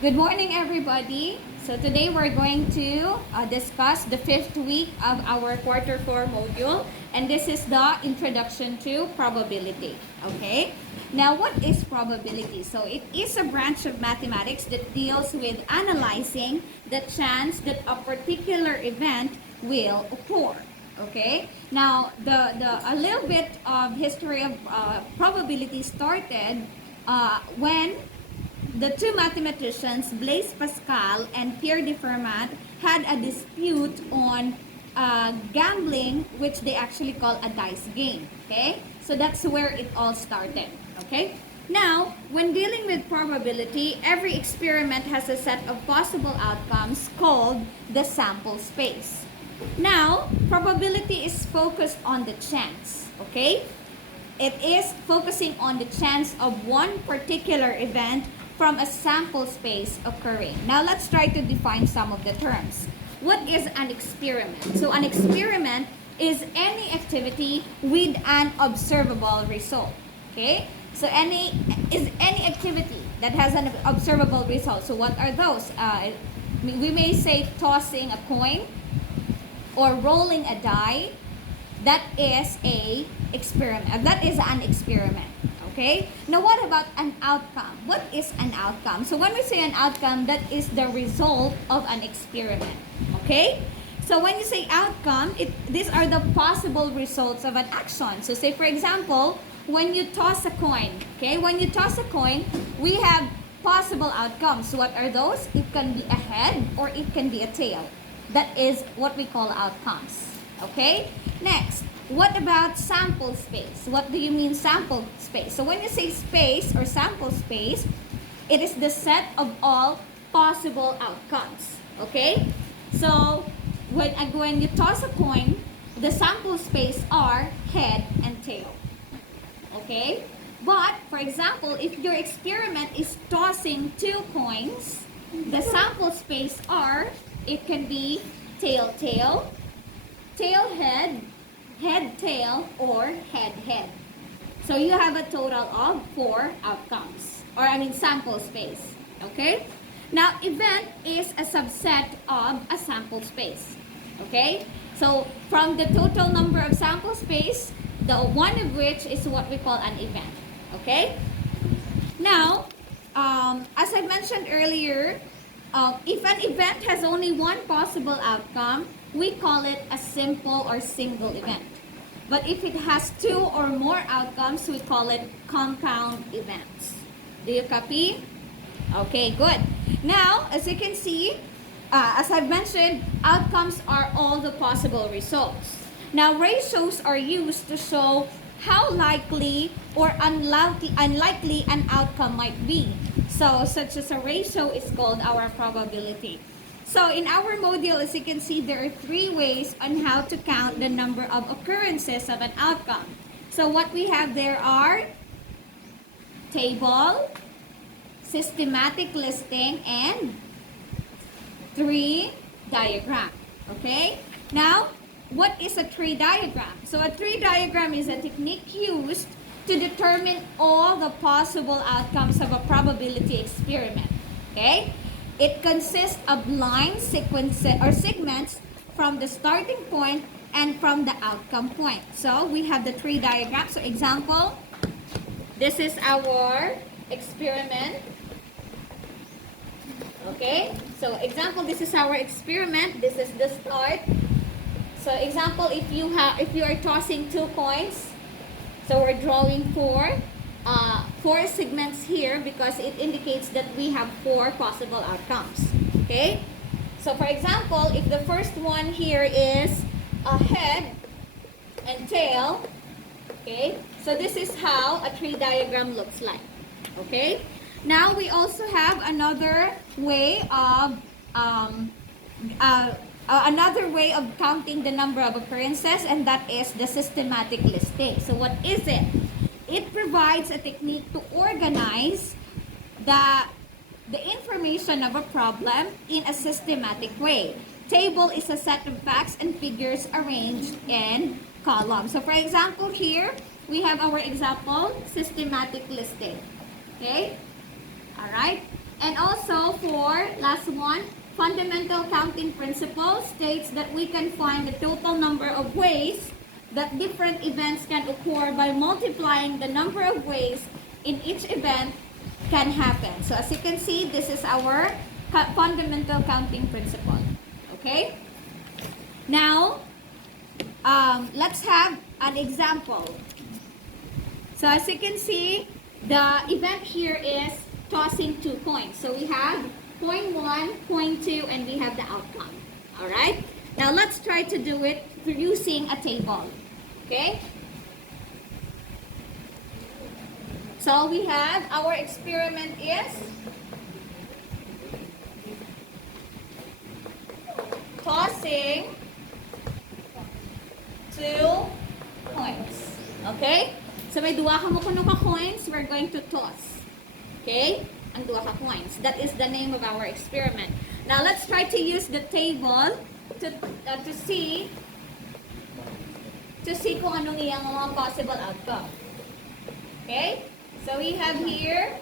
Good morning, everybody. So today we're going to discuss the fifth week of our quarter four module, and this is the introduction to probability. Okay. Now, what is probability? So it is a branch of mathematics that deals with analyzing the chance that a particular event will occur. Okay. Now, the a little bit of history of probability started when the two mathematicians, Blaise Pascal and Pierre de Fermat, had a dispute on gambling, which they actually call a dice game. Okay? So that's where it all started. Okay? Now, when dealing with probability, every experiment has a set of possible outcomes called the sample space. Now, probability is focused on the chance. Okay? It is focusing on the chance of one particular event from a sample space occurring. Now let's try to define some of the terms. What is an experiment? So an experiment is any activity with an observable result. Okay? So any activity that has an observable result. So what are those? We may say tossing a coin or rolling a die. That is a experiment. That is an experiment. Okay? Now, what about an outcome? What is an outcome? So, when we say an outcome, that is the result of an experiment. Okay? So, when you say outcome, these are the possible results of an action. So, say, for example, when you toss a coin, okay? When you toss a coin, we have possible outcomes. So, what are those? It can be a head or it can be a tail. That is what we call outcomes. Okay? Next, what about sample space? What do you mean sample space? So when you say space or sample space, it is the set of all possible outcomes. Okay? So when you toss a coin, the sample space are head and tail. Okay? But, for example, if your experiment is tossing two coins, the sample space are, it can be tail, tail, tail, head, head, tail, or head, head. So you have a total of 4 outcomes, or sample space. Okay? Now, event is a subset of a sample space. Okay? So from the total number of sample space, the one of which is what we call an event. Okay? Now, as I mentioned earlier, if an event has only one possible outcome, we call it a simple or single event. But if it has 2 or more outcomes, we call it compound events. Do you copy? Okay, good. Now, as you can see, as I've mentioned, outcomes are all the possible results. Now, ratios are used to show how likely or unlikely an outcome might be. So, such as a ratio is called our probability. So, in our module, as you can see, there are 3 ways on how to count the number of occurrences of an outcome. So, what we have there are table, systematic listing, and tree diagram. Okay? Now, what is a tree diagram? So, a tree diagram is a technique used to determine all the possible outcomes of a probability experiment. Okay? It consists of line sequences or segments from the starting point and from the outcome point. So we have the tree diagram. So example, this is our experiment. Okay? So example, this is our experiment. This is the start. So example, if you are tossing 2 coins, so we're drawing 4 segments here because it indicates that we have 4 possible outcomes. Okay? So for example, if the first one here is a head and tail, okay? So this is how a tree diagram looks like. Okay? Now we also have another way of counting the number of occurrences, and that is the systematic listing. So what is it? It provides a technique to organize the information of a problem in a systematic way. Table is a set of facts and figures arranged in columns. So for example, here we have our example, systematic listing. Okay? Alright? And also for last one, fundamental counting principle states that we can find the total number of ways that different events can occur by multiplying the number of ways in each event can happen. So as you can see, this is our fundamental counting principle. Okay? Now, let's have an example. So as you can see, the event here is tossing 2 coins. So we have coin 1, coin 2, and we have the outcome. Alright? Now let's try to do it using a table. Okay? So we have our experiment is tossing 2 coins. Okay? So may duwa ka mo kuno ka coins, we're going to toss. Okay? Ang duwa ka coins. That is the name of our experiment. Now let's try to use the table to see kung anong iyang mga possible outcome. Okay? So we have here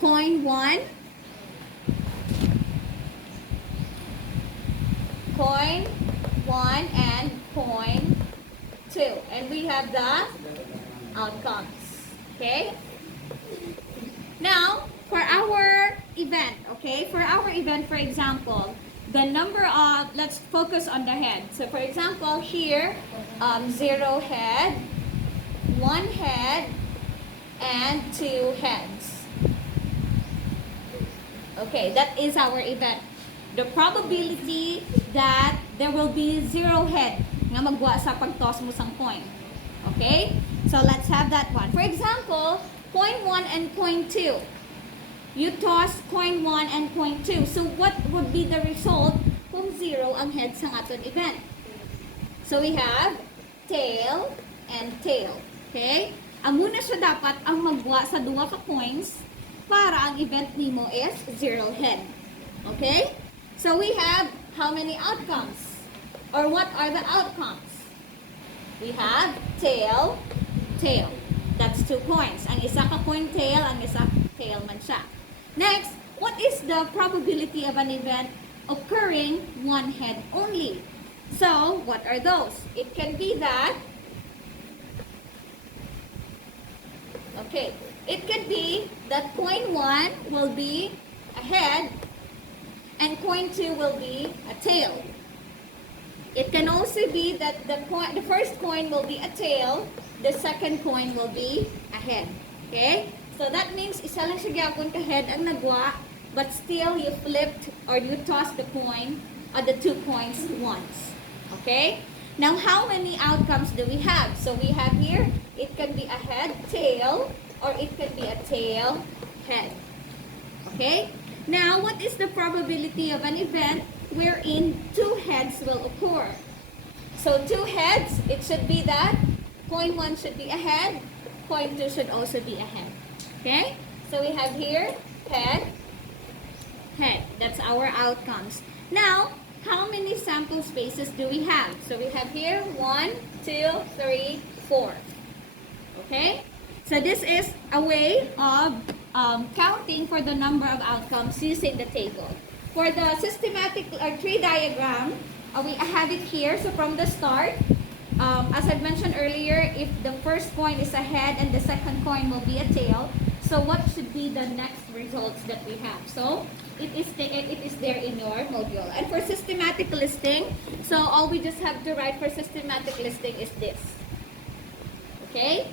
coin 1, coin 1, and coin 2. And we have the outcomes. Okay? Now, for our event, for example, the number of, let's focus on the head. So for example, here, 0 head, 1 head, and 2 heads. Okay, that is our event. The probability that there will be 0 head nga magwa sa pag-toss mo sang coin. Okay? So let's have that one. For example, coin 1 and coin 2. You toss coin 1 and coin 2. So what would be the result kung 0 ang head sa aton event? So we have tail and tail. Okay? Ang muna siya dapat ang magwa sa 2 ka coins para ang event nimo is 0 head. Okay? So we have how many outcomes? Or what are the outcomes? We have tail, tail. That's 2 coins. Ang isa ka coin tail, ang isa tail man siya. Next, what is the probability of an event occurring 1 head only? So, what are those? It can be that, okay, it can be that coin 1 will be a head and coin 2 will be a tail. It can also be that the first coin will be a tail, the second coin will be a head. Okay? So that means isa lang siya gyapon ka head ang nagwa, but still you flipped or you tossed the coin or the 2 coins once. Okay? Now how many outcomes do we have? So we have here, it can be a head, tail, or it can be a tail, head. Okay? Now what is the probability of an event wherein 2 heads will occur? So 2 heads, it should be that coin 1 should be a head, coin 2 should also be a head. Okay? So we have here head, head. That's our outcomes. Now, how many sample spaces do we have? So we have here 1, 2, 3, 4. Okay? So this is a way of counting for the number of outcomes using the table. For the systematic tree diagram, we have it here. So from the start, as I mentioned earlier, if the first coin is a head and the second coin will be a tail, so what should be the next results that we have? So it is there in your module. And for systematic listing, so all we just have to write for systematic listing is this. Okay?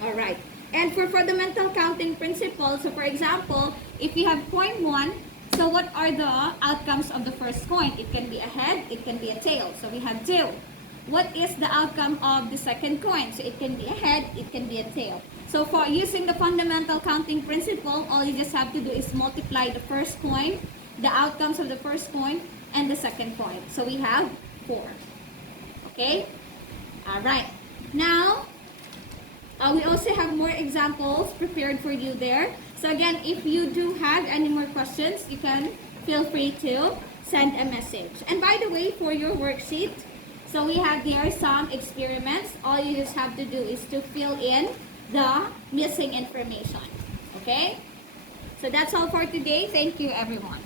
All right. And for fundamental counting principles, so for example, if you have coin 1, so what are the outcomes of the first coin? It can be a head, it can be a tail. So we have 2. What is the outcome of the second coin? So it can be a head, it can be a tail. So for using the fundamental counting principle, all you just have to do is multiply the first coin, the outcomes of the first coin, and the second coin. So we have 4. Okay? Alright. Now, we also have more examples prepared for you there. So again, if you do have any more questions, you can feel free to send a message. And by the way, for your worksheet, so we have there some experiments. All you just have to do is to fill in the missing information. Okay? So that's all for today. Thank you, everyone.